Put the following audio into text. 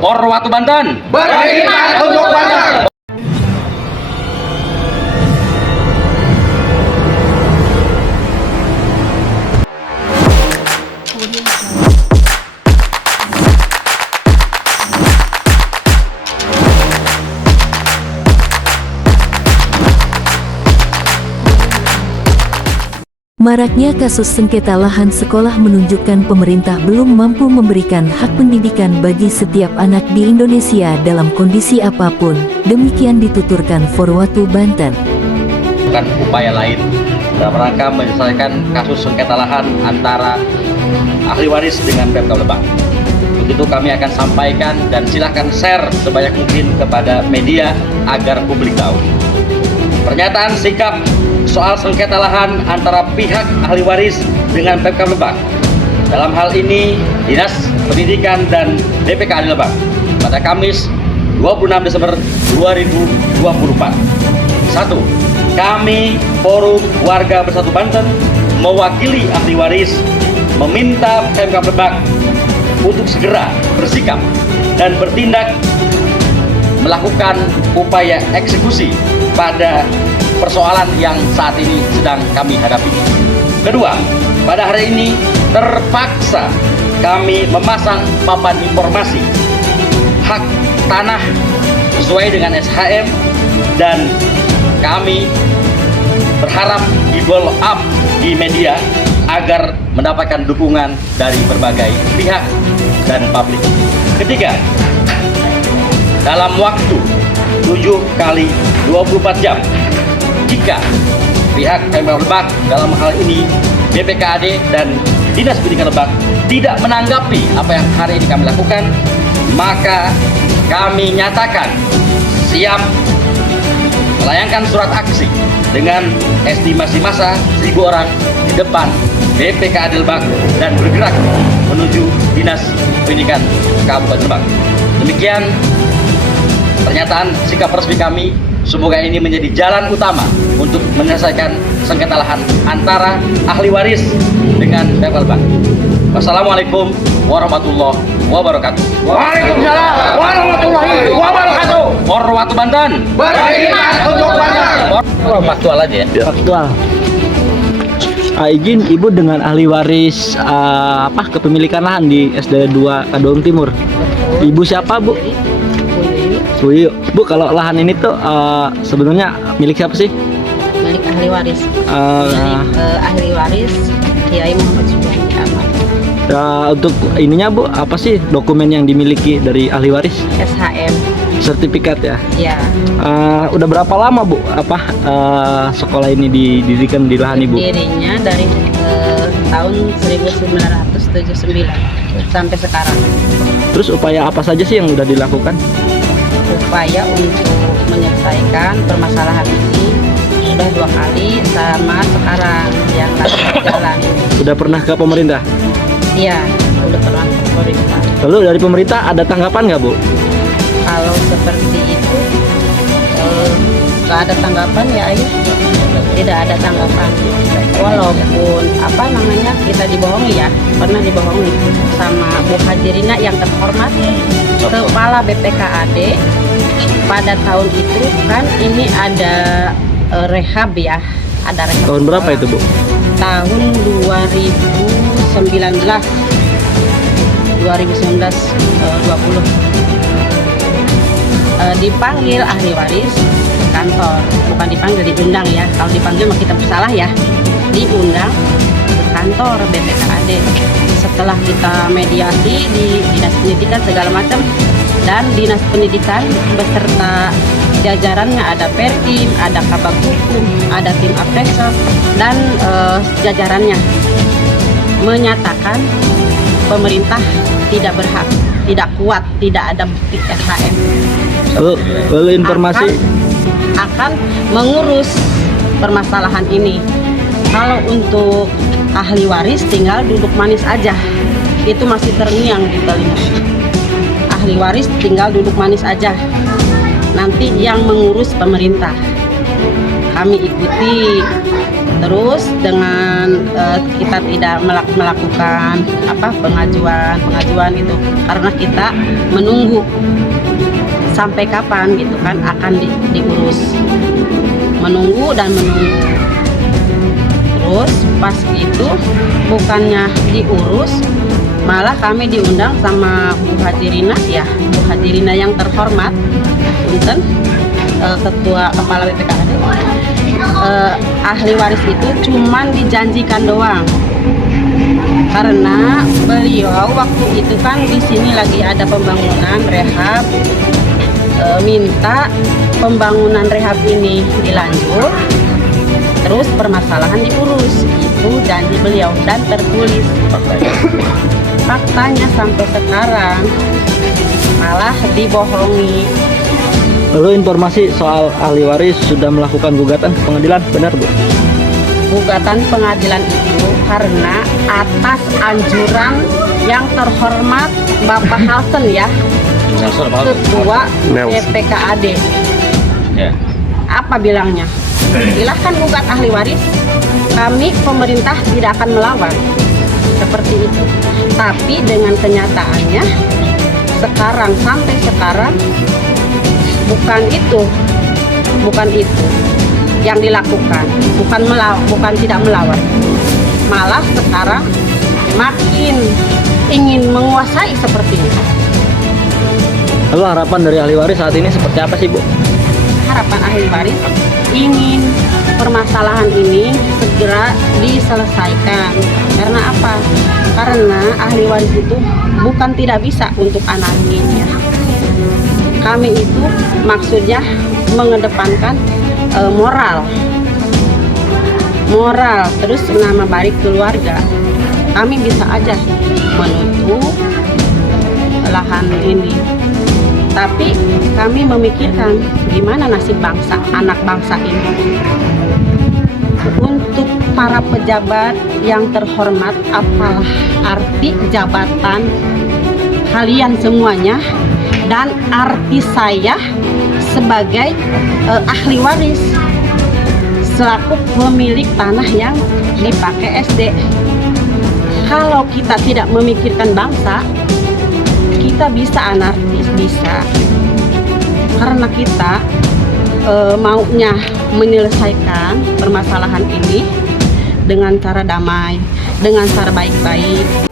Forwatu Banten. Beriman untuk Banten. Maraknya kasus sengketa lahan sekolah menunjukkan pemerintah belum mampu memberikan hak pendidikan bagi setiap anak di Indonesia dalam kondisi apapun. Demikian dituturkan Forwatu Banten. Bukan upaya lain dalam rangka menyelesaikan kasus sengketa lahan antara ahli waris dengan Pemkab Lebak. Untuk itu kami akan sampaikan dan silahkan share sebanyak mungkin kepada media agar publik tahu. Pernyataan sikap soal sengketa lahan antara pihak ahli waris dengan Pemkab Lebak. Dalam hal ini, Dinas Pendidikan dan DPKAD Lebak pada Kamis 26 Desember 2024. 1. Kami Forum Warga Bersatu Banten mewakili ahli waris meminta Pemkab Lebak untuk segera bersikap dan bertindak melakukan upaya eksekusi pada persoalan yang saat ini sedang kami hadapi. Kedua, pada hari ini terpaksa kami memasang papan informasi hak tanah sesuai dengan SHM dan kami berharap di blow up di media agar mendapatkan dukungan dari berbagai pihak dan publik. Ketiga, dalam waktu 7 kali 24 jam jika pihak Pemkab Lebak dalam hal ini BPKAD dan Dinas Pendidikan Lebak tidak menanggapi apa yang hari ini kami lakukan, maka kami nyatakan siap melayangkan surat aksi dengan estimasi massa 1.000 orang di depan BPKAD Lebak dan bergerak menuju Dinas Pendidikan Kabupaten Lebak. Demikian pernyataan sikap resmi kami. Semoga ini menjadi jalan utama untuk menyelesaikan sengketa lahan antara ahli waris dengan Pemkab Lebak. Wassalamualaikum warahmatullahi wabarakatuh. Waalaikumsalam warahmatullahi wabarakatuh. Forwatu Banten. Beriman untuk Banten. Faktual aja ya. Faktual. Izin Ibu dengan ahli waris kepemilikan lahan di SD 2 Kadoung Timur. Ibu siapa, Bu? Bu, Bu, kalau lahan ini tuh sebenarnya milik siapa sih? Milik ahli waris. Ahli waris Kiai Muhammad Subyani Ahmad. Untuk ininya, Bu, apa sih dokumen yang dimiliki dari ahli waris? SHM. Sertifikat ya? Ya. Udah berapa lama, Bu, sekolah ini didirikan di lahan Ibu? Dirinya dari tahun 1979 sampai sekarang. Terus upaya apa saja sih yang udah dilakukan? Upaya untuk menyelesaikan permasalahan ini sudah 2 kali sama sekarang yang lagi berjalan. Udah pernah ke pemerintah? Iya, udah pernah ke pemerintah. Lalu dari pemerintah ada tanggapan nggak, Bu? Kalau seperti itu nggak ada tanggapan ya, Ayu. Tidak ada tanggapan. Walaupun kita dibohongi ya, pernah dibohongi sama Bu Hajirina yang terhormat, Kepala BPKAD. Pada tahun itu kan ini ada rehab ya, ada rehab. Tahun berapa itu, Bu? Tahun 2019 20 dipanggil ahli waris ke kantor, bukan dipanggil, diundang ya. Kalau dipanggil mah kita bersalah ya. Diundang ke kantor BPKAD. Setelah kita mediasi di Dinas Pendidikan segala macam, dan Dinas Pendidikan beserta jajarannya ada Perkim, ada Kabag Hukum, ada tim Apreksa dan jajarannya menyatakan pemerintah tidak berhak, tidak kuat, tidak ada bukti SHM. Lalu informasi akan mengurus permasalahan ini. Kalau untuk ahli waris tinggal duduk manis aja, itu masih terngiang di telinga. Ahli waris tinggal duduk manis aja, nanti yang mengurus pemerintah. Kami ikuti Terus dengan kita tidak melakukan pengajuan itu karena kita menunggu sampai kapan gitu kan akan diurus, menunggu dan menunggu. Terus pas itu bukannya diurus, malah kami diundang sama Bu Hadirina ya, Bu Hadirina yang terhormat, punten, ketua kepala BPKAD. Ahli waris itu cuman dijanjikan doang, karena beliau waktu itu kan di sini lagi ada pembangunan rehab, minta pembangunan rehab ini dilanjut, terus permasalahan diurus, itu janji beliau dan tertulis. Faktanya sampai sekarang malah dibohongi. Lalu informasi soal ahli waris sudah melakukan gugatan ke pengadilan, benar Bu? Gugatan pengadilan itu karena atas anjuran yang terhormat Bapak Halsen ya, ketua BPKAD. Ya. Apa bilangnya? Silahkan gugat ahli waris, kami pemerintah tidak akan melawan, seperti itu. Tapi dengan kenyataannya sekarang sampai sekarang bukan itu yang dilakukan, bukan tidak melawan, malah sekarang makin ingin menguasai seperti itu. Lalu harapan dari ahli waris saat ini seperti apa sih Bu? Harapan ahli waris ingin permasalahan ini segera diselesaikan. Karena apa? Karena ahli waris itu bukan tidak bisa untuk anarkinya. Kami itu maksudnya mengedepankan moral, terus nama baik keluarga. Kami bisa aja menutup lahan ini, tapi kami memikirkan gimana nasib bangsa, anak bangsa ini. Untuk para pejabat yang terhormat, apalah arti jabatan kalian semuanya dan arti saya sebagai ahli waris selaku pemilik tanah yang dipakai SD. Kalau kita tidak memikirkan bangsa, kita bisa anarkis, bisa, karena kita maunya menyelesaikan permasalahan ini dengan cara damai, dengan cara baik-baik.